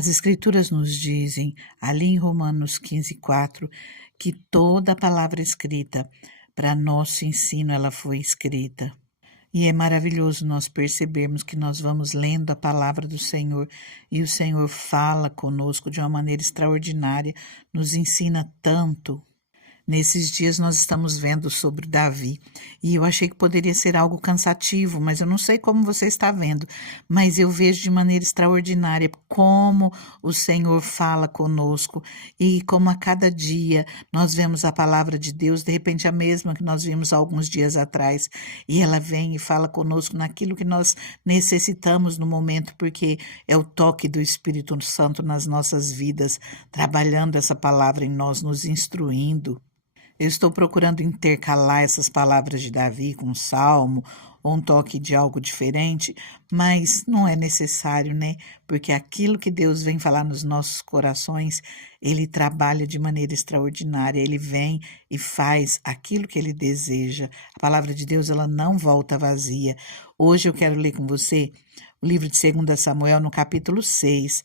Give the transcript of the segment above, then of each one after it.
As Escrituras nos dizem, ali em Romanos 15:4, que toda a palavra escrita, para nosso ensino, ela foi escrita. E é maravilhoso nós percebermos que nós vamos lendo a palavra do Senhor e o Senhor fala conosco de uma maneira extraordinária, nos ensina tanto. Nesses dias nós estamos vendo sobre Davi e eu achei que poderia ser algo cansativo, mas eu não sei como você está vendo, mas eu vejo de maneira extraordinária como o Senhor fala conosco e como a cada dia nós vemos a palavra de Deus, de repente a mesma que nós vimos há alguns dias atrás, e ela vem e fala conosco naquilo que nós necessitamos no momento, porque é o toque do Espírito Santo nas nossas vidas, trabalhando essa palavra em nós, nos instruindo. Eu estou procurando intercalar essas palavras de Davi com um salmo ou um toque de algo diferente, mas não é necessário, né? Porque aquilo que Deus vem falar nos nossos corações, Ele trabalha de maneira extraordinária, Ele vem e faz aquilo que Ele deseja. A palavra de Deus, ela não volta vazia. Hoje eu quero ler com você o livro de 2 Samuel, no capítulo 6.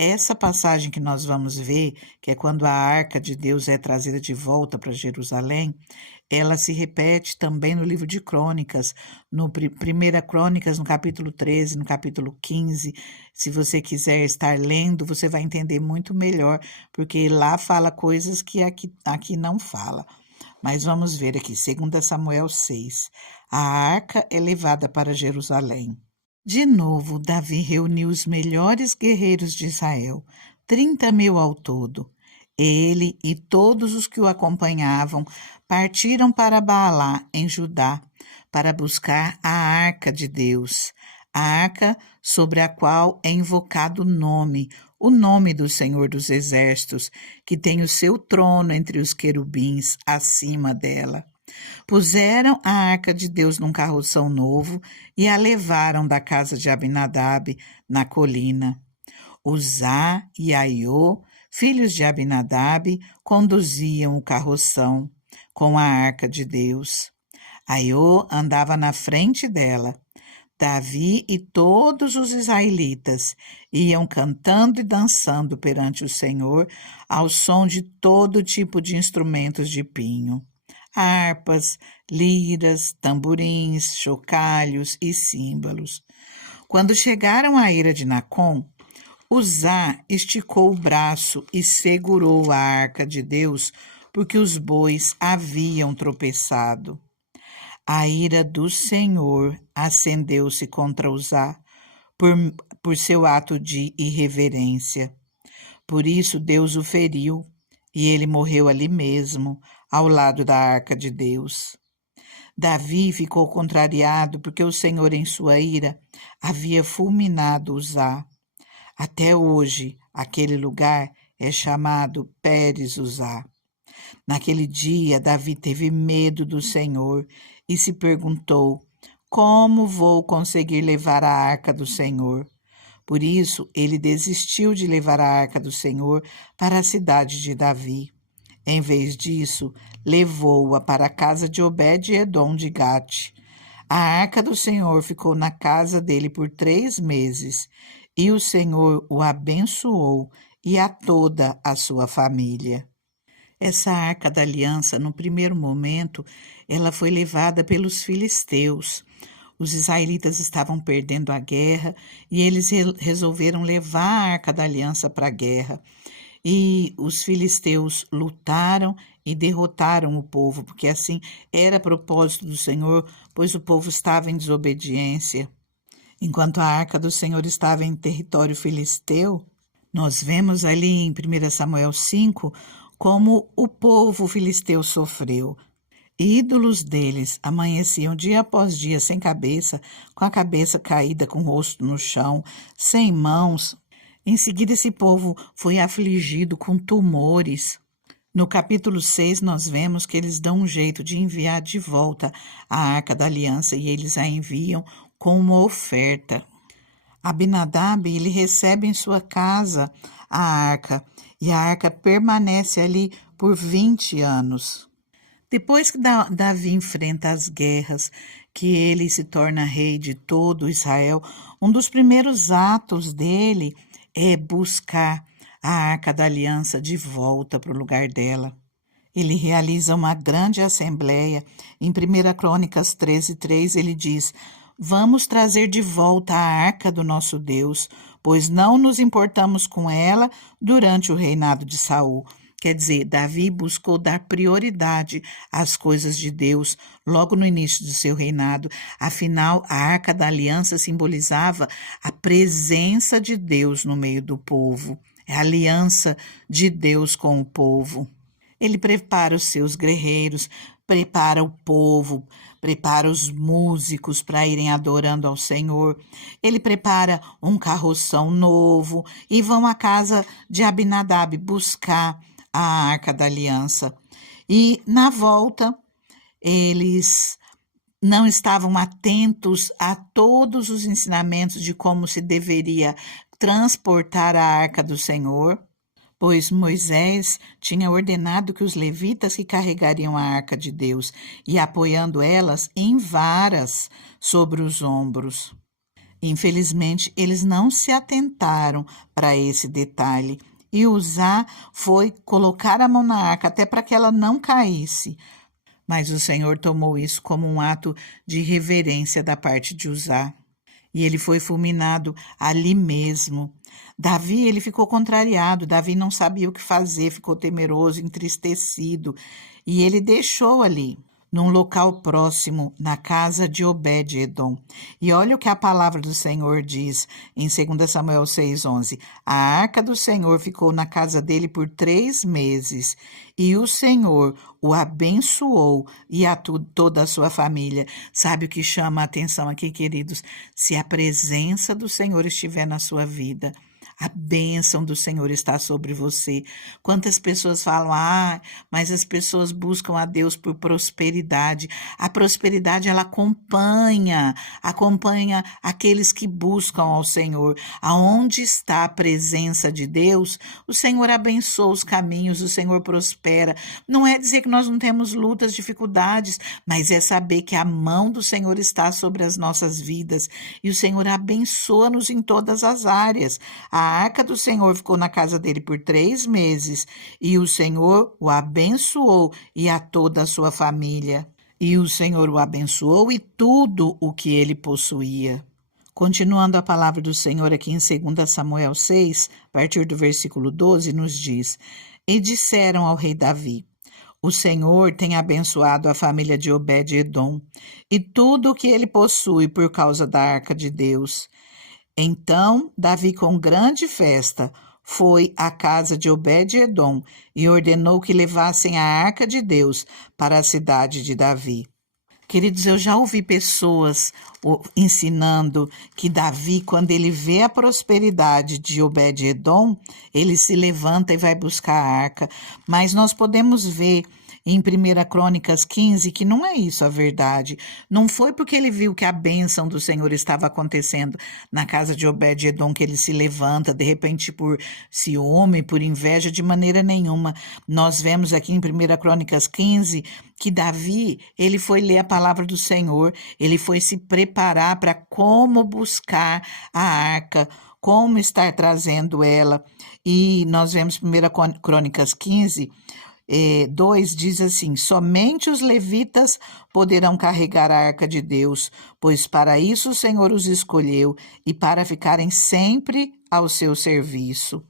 Essa passagem que nós vamos ver, que é quando a arca de Deus é trazida de volta para Jerusalém, ela se repete também no livro de Crônicas, no 1 Crônicas, no capítulo 13, no capítulo 15. Se você quiser estar lendo, você vai entender muito melhor, porque lá fala coisas que aqui não fala. Mas vamos ver aqui, 2 Samuel 6. A arca é levada para Jerusalém. De novo, Davi reuniu os melhores guerreiros de Israel, 30.000 ao todo. Ele e todos os que o acompanhavam partiram para Baalá, em Judá, para buscar a arca de Deus, a arca sobre a qual é invocado o nome do Senhor dos Exércitos, que tem o seu trono entre os querubins acima dela. Puseram a arca de Deus num carroção novo e a levaram da casa de Abinadab, na colina. Uzá e Aiô, filhos de Abinadab, conduziam o carroção com a arca de Deus. Aiô andava na frente dela. Davi e todos os israelitas iam cantando e dançando perante o Senhor ao som de todo tipo de instrumentos de pinho. Harpas, liras, tamborins, chocalhos e símbolos. Quando chegaram à eira de Nacon, Uzá esticou o braço e segurou a arca de Deus, porque os bois haviam tropeçado. A ira do Senhor acendeu-se contra Uzá por seu ato de irreverência. Por isso Deus o feriu, e ele morreu ali mesmo, ao lado da arca de Deus. Davi ficou contrariado porque o Senhor, em sua ira, havia fulminado Uzá. Até hoje, aquele lugar é chamado Pérez-Uzá. Naquele dia, Davi teve medo do Senhor e se perguntou: como vou conseguir levar a arca do Senhor? Por isso, ele desistiu de levar a arca do Senhor para a cidade de Davi. Em vez disso, levou-a para a casa de Obed-Edom de Gate. A arca do Senhor ficou na casa dele por 3 meses, e o Senhor o abençoou e a toda a sua família. Essa arca da aliança, no primeiro momento, ela foi levada pelos filisteus. Os israelitas estavam perdendo a guerra e eles resolveram levar a arca da aliança para a guerra. E os filisteus lutaram e derrotaram o povo, porque assim era propósito do Senhor, pois o povo estava em desobediência. Enquanto a arca do Senhor estava em território filisteu, nós vemos ali em 1 Samuel 5 como o povo filisteu sofreu. Ídolos deles amanheciam dia após dia sem cabeça, com a cabeça caída, com o rosto no chão, sem mãos. Em seguida, esse povo foi afligido com tumores. No capítulo 6, nós vemos que eles dão um jeito de enviar de volta a Arca da Aliança e eles a enviam com uma oferta. Abinadab, ele recebe em sua casa a arca e a arca permanece ali por 20 anos. Depois que Davi enfrenta as guerras, que ele se torna rei de todo Israel, um dos primeiros atos dele é buscar a Arca da Aliança de volta para o lugar dela. Ele realiza uma grande assembleia. Em 1 Crônicas 13:3 ele diz: vamos trazer de volta a arca do nosso Deus, pois não nos importamos com ela durante o reinado de Saul. Quer dizer, Davi buscou dar prioridade às coisas de Deus logo no início do seu reinado. Afinal, a Arca da Aliança simbolizava a presença de Deus no meio do povo. É a aliança de Deus com o povo. Ele prepara os seus guerreiros, prepara o povo, prepara os músicos para irem adorando ao Senhor. Ele prepara um carroção novo e vão à casa de Abinadab buscar a Arca da Aliança. E na volta, eles não estavam atentos a todos os ensinamentos de como se deveria transportar a Arca do Senhor, pois Moisés tinha ordenado que os levitas que carregariam a arca de Deus e apoiando elas em varas sobre os ombros. Infelizmente, eles não se atentaram para esse detalhe e Uzá foi colocar a mão na arca até para que ela não caísse. Mas o Senhor tomou isso como um ato de reverência da parte de Uzá. E ele foi fulminado ali mesmo. Davi, ele ficou contrariado, Davi não sabia o que fazer, ficou temeroso, entristecido, e ele deixou ali, num local próximo, na casa de Obed-edom. E olha o que a palavra do Senhor diz em 2 Samuel 6:11. A arca do Senhor ficou na casa dele por 3 meses, e o Senhor o abençoou e a toda a sua família. Sabe o que chama a atenção aqui, queridos? Se a presença do Senhor estiver na sua vida, a bênção do Senhor está sobre você. Quantas pessoas falam, mas as pessoas buscam a Deus por prosperidade. A prosperidade, ela acompanha aqueles que buscam ao Senhor. Aonde está a presença de Deus, o Senhor abençoa os caminhos, o Senhor prospera. Não é dizer que nós não temos lutas, dificuldades, mas é saber que a mão do Senhor está sobre as nossas vidas e o Senhor abençoa-nos em todas as áreas. A arca do Senhor ficou na casa dele por 3 meses, e o Senhor o abençoou e a toda a sua família. E o Senhor o abençoou e tudo o que ele possuía. Continuando a palavra do Senhor aqui em 2 Samuel 6, a partir do versículo 12, nos diz: E disseram ao rei Davi: o Senhor tem abençoado a família de Obed-edom e tudo o que ele possui por causa da arca de Deus. Então Davi, com grande festa, foi à casa de Obed-edom e ordenou que levassem a arca de Deus para a cidade de Davi. Queridos, eu já ouvi pessoas ensinando que Davi, quando ele vê a prosperidade de Obed-edom, ele se levanta e vai buscar a arca. Mas nós podemos ver em 1 Crônicas 15 que não é isso a verdade. Não foi porque ele viu que a bênção do Senhor estava acontecendo na casa de Obed-edom que ele se levanta, de repente por ciúme, por inveja, de maneira nenhuma. Nós vemos aqui em 1 Crônicas 15 que Davi, ele foi ler a palavra do Senhor, ele foi se preparar para como buscar a arca, como estar trazendo ela. E nós vemos 1 Crônicas 15, 2 diz assim: somente os levitas poderão carregar a arca de Deus, pois para isso o Senhor os escolheu e para ficarem sempre ao seu serviço.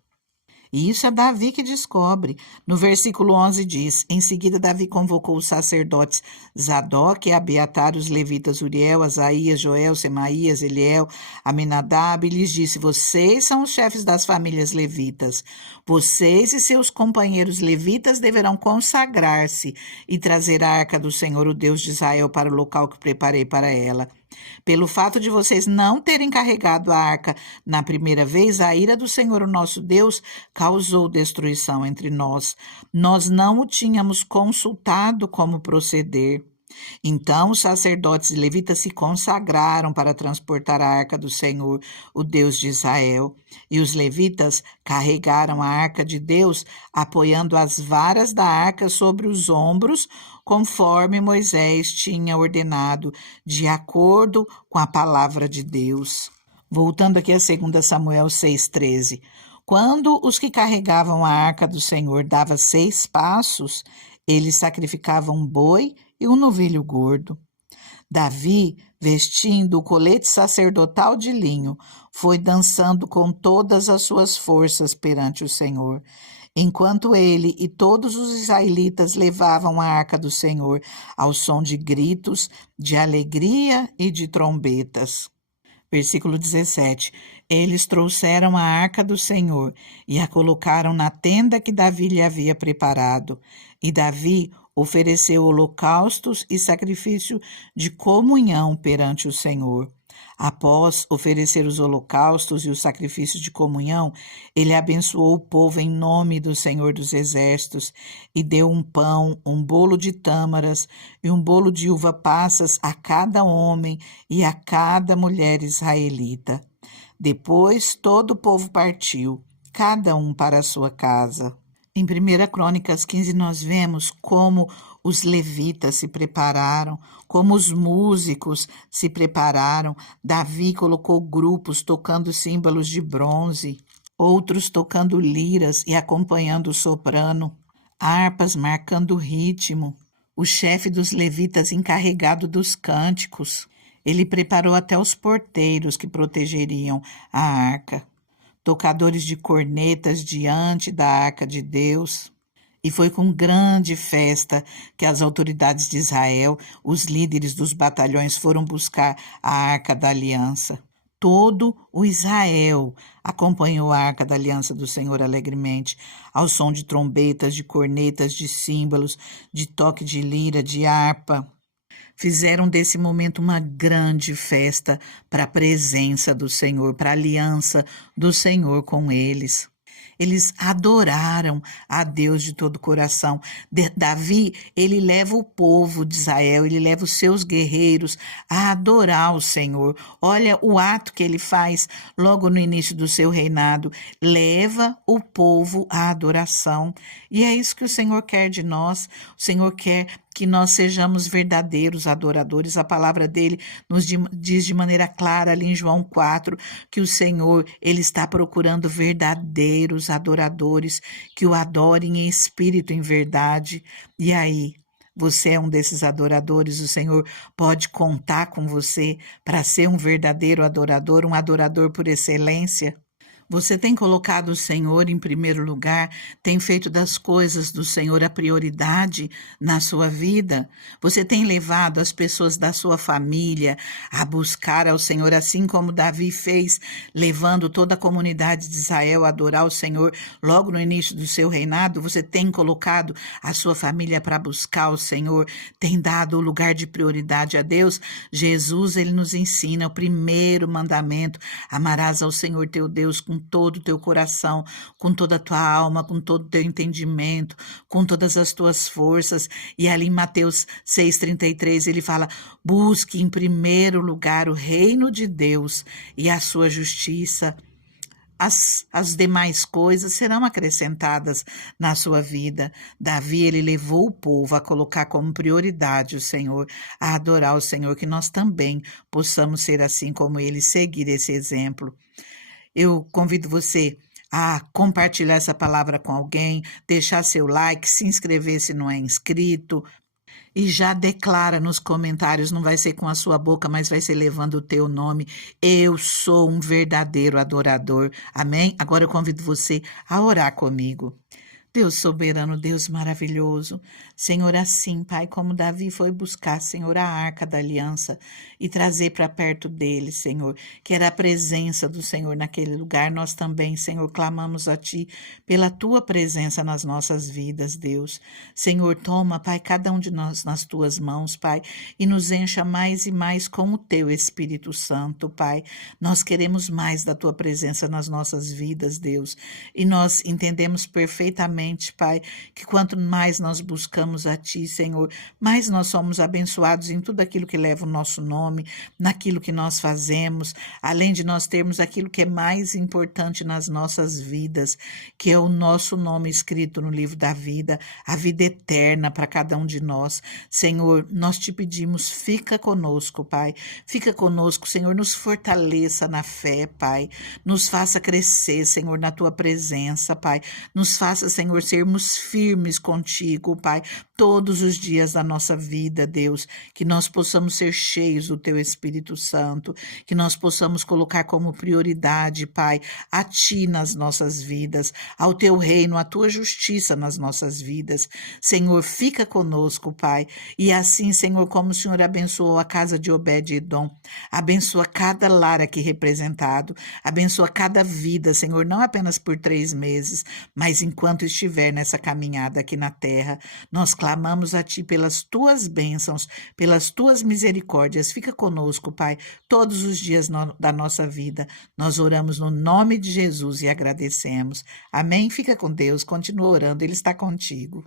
E isso é Davi que descobre. No versículo 11 diz: em seguida Davi convocou os sacerdotes Zadok e Abiatar, os levitas Uriel, Asaías, Joel, Semaías, Eliel, Aminadab, e lhes disse: vocês são os chefes das famílias levitas. Vocês e seus companheiros levitas deverão consagrar-se e trazer a arca do Senhor, o Deus de Israel, para o local que preparei para ela. Pelo fato de vocês não terem carregado a arca na primeira vez, a ira do Senhor, o nosso Deus, causou destruição entre nós. Nós não o tínhamos consultado como proceder. Então os sacerdotes e levitas se consagraram para transportar a arca do Senhor, o Deus de Israel. E os levitas carregaram a arca de Deus, apoiando as varas da arca sobre os ombros, conforme Moisés tinha ordenado, de acordo com a palavra de Deus. Voltando aqui a 2 Samuel 6,13. Quando os que carregavam a arca do Senhor davam 6 passos, eles sacrificavam um boi e um novilho gordo. Davi, vestindo o colete sacerdotal de linho, foi dançando com todas as suas forças perante o Senhor, enquanto ele e todos os israelitas levavam a arca do Senhor ao som de gritos, de alegria e de trombetas. Versículo 17. Eles trouxeram a arca do Senhor e a colocaram na tenda que Davi lhe havia preparado. E Davi ofereceu holocaustos e sacrifício de comunhão perante o Senhor. Após oferecer os holocaustos e os sacrifícios de comunhão, ele abençoou o povo em nome do Senhor dos Exércitos e deu um pão, um bolo de tâmaras e um bolo de uva passas a cada homem e a cada mulher israelita. Depois todo o povo partiu, cada um para a sua casa. Em 1 Crônicas 15, nós vemos como os levitas se prepararam, como os músicos se prepararam. Davi colocou grupos tocando símbolos de bronze, outros tocando liras e acompanhando o soprano, harpas marcando o ritmo. O chefe dos levitas encarregado dos cânticos. Ele preparou até os porteiros que protegeriam a arca, tocadores de cornetas diante da arca de Deus. E foi com grande festa que as autoridades de Israel, os líderes dos batalhões, foram buscar a arca da aliança. Todo o Israel acompanhou a arca da aliança do Senhor alegremente, ao som de trombetas, de cornetas, de símbolos, de toque de lira, de harpa. Fizeram desse momento uma grande festa para a presença do Senhor, para a aliança do Senhor com eles. Eles adoraram a Deus de todo o coração. Davi, ele leva o povo de Israel, ele leva os seus guerreiros a adorar o Senhor. Olha o ato que ele faz logo no início do seu reinado. Leva o povo à adoração. E é isso que o Senhor quer de nós. O Senhor quer que nós sejamos verdadeiros adoradores. A palavra dele nos diz de maneira clara ali em João 4 que o Senhor, ele está procurando verdadeiros adoradores que o adorem em espírito e em verdade. E aí, você é um desses adoradores, o Senhor pode contar com você para ser um verdadeiro adorador, um adorador por excelência? Você tem colocado o Senhor em primeiro lugar? Tem feito das coisas do Senhor a prioridade na sua vida? Você tem levado as pessoas da sua família a buscar ao Senhor, assim como Davi fez, levando toda a comunidade de Israel a adorar o Senhor logo no início do seu reinado? Você tem colocado a sua família para buscar o Senhor? Tem dado o lugar de prioridade a Deus? Jesus, ele nos ensina o primeiro mandamento: amarás ao Senhor teu Deus com todo o teu coração, com toda a tua alma, com todo o teu entendimento, com todas as tuas forças. E ali em Mateus 6,33 ele fala: busque em primeiro lugar o reino de Deus e a sua justiça. As demais coisas serão acrescentadas na sua vida. Davi, ele levou o povo a colocar como prioridade o Senhor, a adorar o Senhor, que nós também possamos ser assim como ele, seguir esse exemplo. Eu convido você a compartilhar essa palavra com alguém, deixar seu like, se inscrever se não é inscrito, e já declara nos comentários, não vai ser com a sua boca, mas vai ser levando o teu nome: eu sou um verdadeiro adorador. Amém? Agora eu convido você a orar comigo. Deus soberano, Deus maravilhoso, Senhor, assim, Pai, como Davi foi buscar, Senhor, a arca da aliança e trazer para perto dele, Senhor, que era a presença do Senhor naquele lugar, nós também, Senhor, clamamos a Ti pela Tua presença nas nossas vidas, Deus. Senhor, toma, Pai, cada um de nós nas Tuas mãos, Pai, e nos encha mais e mais com o Teu Espírito Santo, Pai. Nós queremos mais da Tua presença nas nossas vidas, Deus, e nós entendemos perfeitamente, realmente, Pai, que quanto mais nós buscamos a Ti, Senhor, mais nós somos abençoados em tudo aquilo que leva o nosso nome, naquilo que nós fazemos, além de nós termos aquilo que é mais importante nas nossas vidas, que é o nosso nome escrito no livro da vida, a vida eterna para cada um de nós. Senhor, nós te pedimos, fica conosco, Pai. Fica conosco, Senhor, nos fortaleça na fé, Pai. Nos faça crescer, Senhor, na tua presença, Pai. Nos faça, Senhor, sermos firmes contigo, Pai, todos os dias da nossa vida, Deus. Que nós possamos ser cheios do teu Espírito Santo, que nós possamos colocar como prioridade, Pai, a ti nas nossas vidas, ao teu reino, a tua justiça nas nossas vidas. Senhor, fica conosco, Pai, e assim, Senhor, como o Senhor abençoou a casa de Obed-edom, abençoa cada lar aqui representado, abençoa cada vida, Senhor, não apenas por 3 meses, mas enquanto estiver nessa caminhada aqui na terra. Nós clamamos a ti pelas tuas bênçãos, pelas tuas misericórdias. Fica conosco, Pai, todos os dias da nossa vida. Nós oramos no nome de Jesus e agradecemos. Amém? Fica com Deus, continua orando, Ele está contigo.